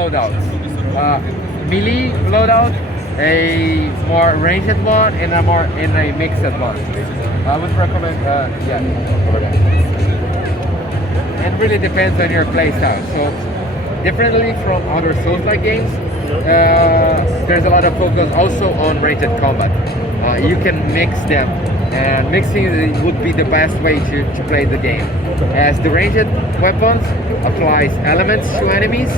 loadouts. Melee loadout, a more ranged one, and a mixed one. I would recommend, yeah, over there. It really depends on your playstyle. So, differently from other Souls-like games, there's a lot of focus also on ranged combat. You can mix them, and mixing would be the best way to play the game. As the ranged weapons applies elements to enemies,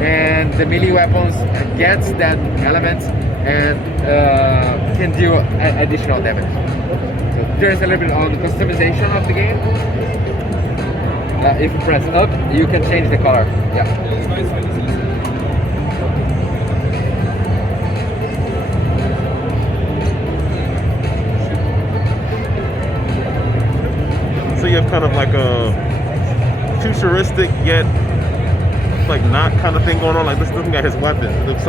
and the melee weapons gets that elements and can do additional damage. So there's a little bit on the customization of the game. If you press up, you can change the color. Yeah. So you have kind of like a futuristic yet like not kind of thing going on. Like this looking at his weapon, it looks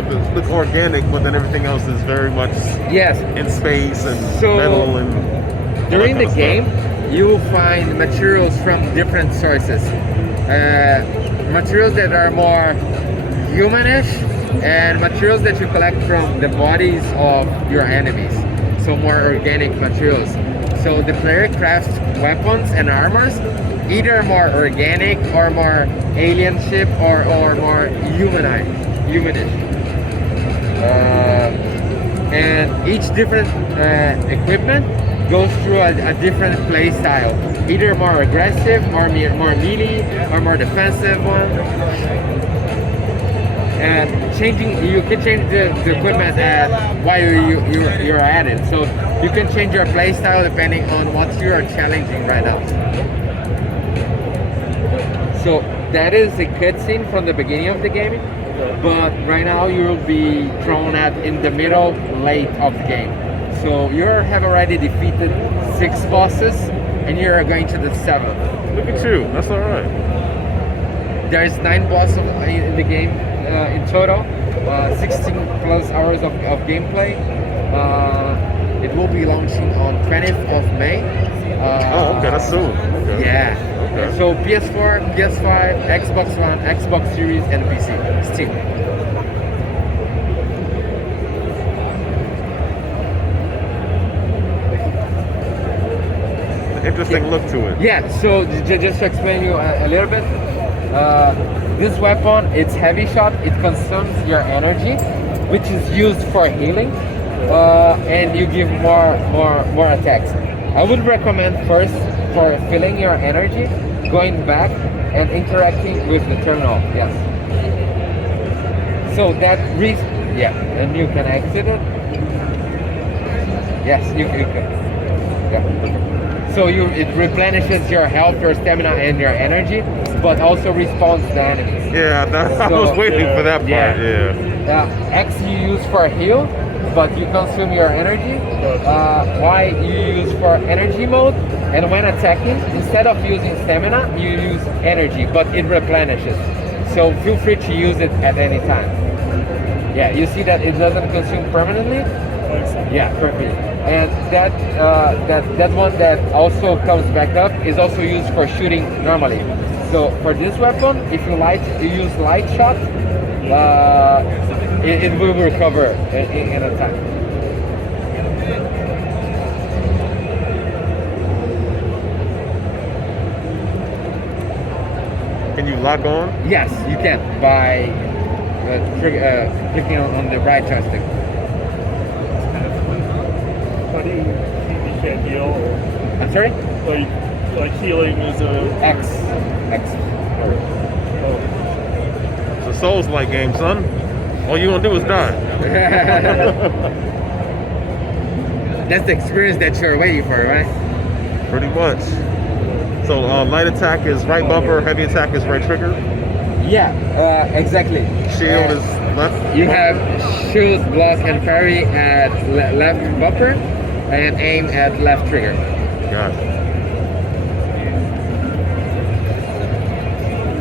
organic, but then everything else is very much in space and metal and during the game. You will find materials from different sources. Materials that are more humanish and materials that you collect from the bodies of your enemies. So more organic materials. So the player crafts weapons and armors either more organic or more alienship or more humanish. And each different equipment goes through a different play style, either more aggressive, more melee, or more defensive one. And you can change the equipment while you're at it. So you can change your play style depending on what you are challenging right now. So that is a cutscene from the beginning of the game, but right now you'll be thrown in the middle late of the game. So you have already defeated 6 bosses, and you're going to the 7th. Look at you, that's all right. There's 9 bosses in the game in total, 16 plus hours of gameplay. It will be launching on 20th of May. Okay, that's soon. Okay. Yeah. Okay. So PS4, PS5, Xbox One, Xbox Series, and PC. Steam. Interesting look to it. Yeah, so just to explain you a little bit, this weapon, it's heavy shot, it consumes your energy, which is used for healing, and you give more attacks. I would recommend first for filling your energy, going back and interacting with the terminal, yes. So that and you can exit it. Yes, you can. Yeah. So it replenishes your health, your stamina, and your energy, but also respawns the enemies. Yeah, I was waiting for that part. Yeah. X you use for heal, but you consume your energy. Y you use for energy mode, and when attacking, instead of using stamina, you use energy, but it replenishes. So feel free to use it at any time. Yeah, you see that it doesn't consume permanently. Yeah, perfect. And that one that also comes back up is also used for shooting normally. So for this weapon, if you use light shot, it will recover in a time. Can you lock on? Yes, you can by clicking on the right joystick. How do you can't heal? I'm sorry? Like healing is a X. It's a Souls-like game, son. All you gonna do is die. That's the experience that you're waiting for, right? Pretty much. So light attack is right bumper, heavy attack is right trigger. Yeah, exactly. Shield is left. You have shield, block, and parry at left bumper, and aim at left trigger. Got it.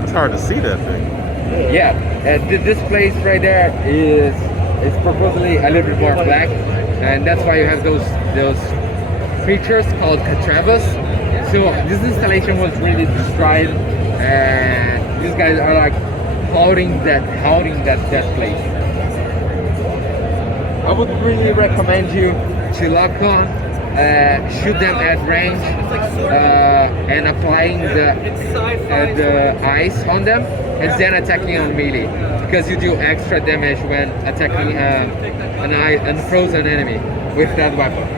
It's hard to see that thing. Yeah, this place right there is purposely a little bit more black, and that's why you have those creatures called Catravas. So this installation was really destroyed, and these guys are like holding that place. I would really recommend you to lock on, shoot them at range, and applying the ice on them, and then attacking on melee, because you do extra damage when attacking an unfrozen enemy with that weapon.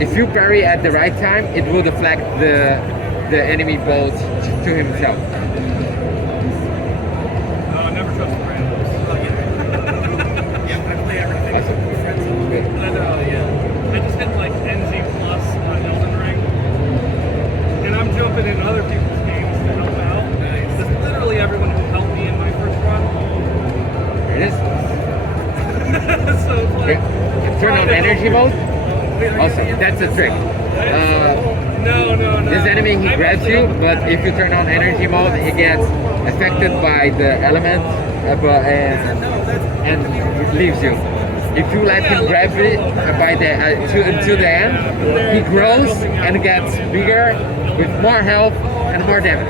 If you parry at the right time, it will deflect the enemy bolt to himself. Never trust the randoms. Yeah, I play everything. Awesome. Good. But, I just hit like NZ plus Elden Ring, and I'm jumping in other people's games to help out. Because literally everyone who helped me in my first run. There it is. So it's like Turn on energy mode. Awesome. That's a trick. No. This enemy, he grabs you, but if you turn on energy mode, he gets affected by the element and leaves you. If you let him grab it by until the end, he grows and gets bigger with more health and more damage.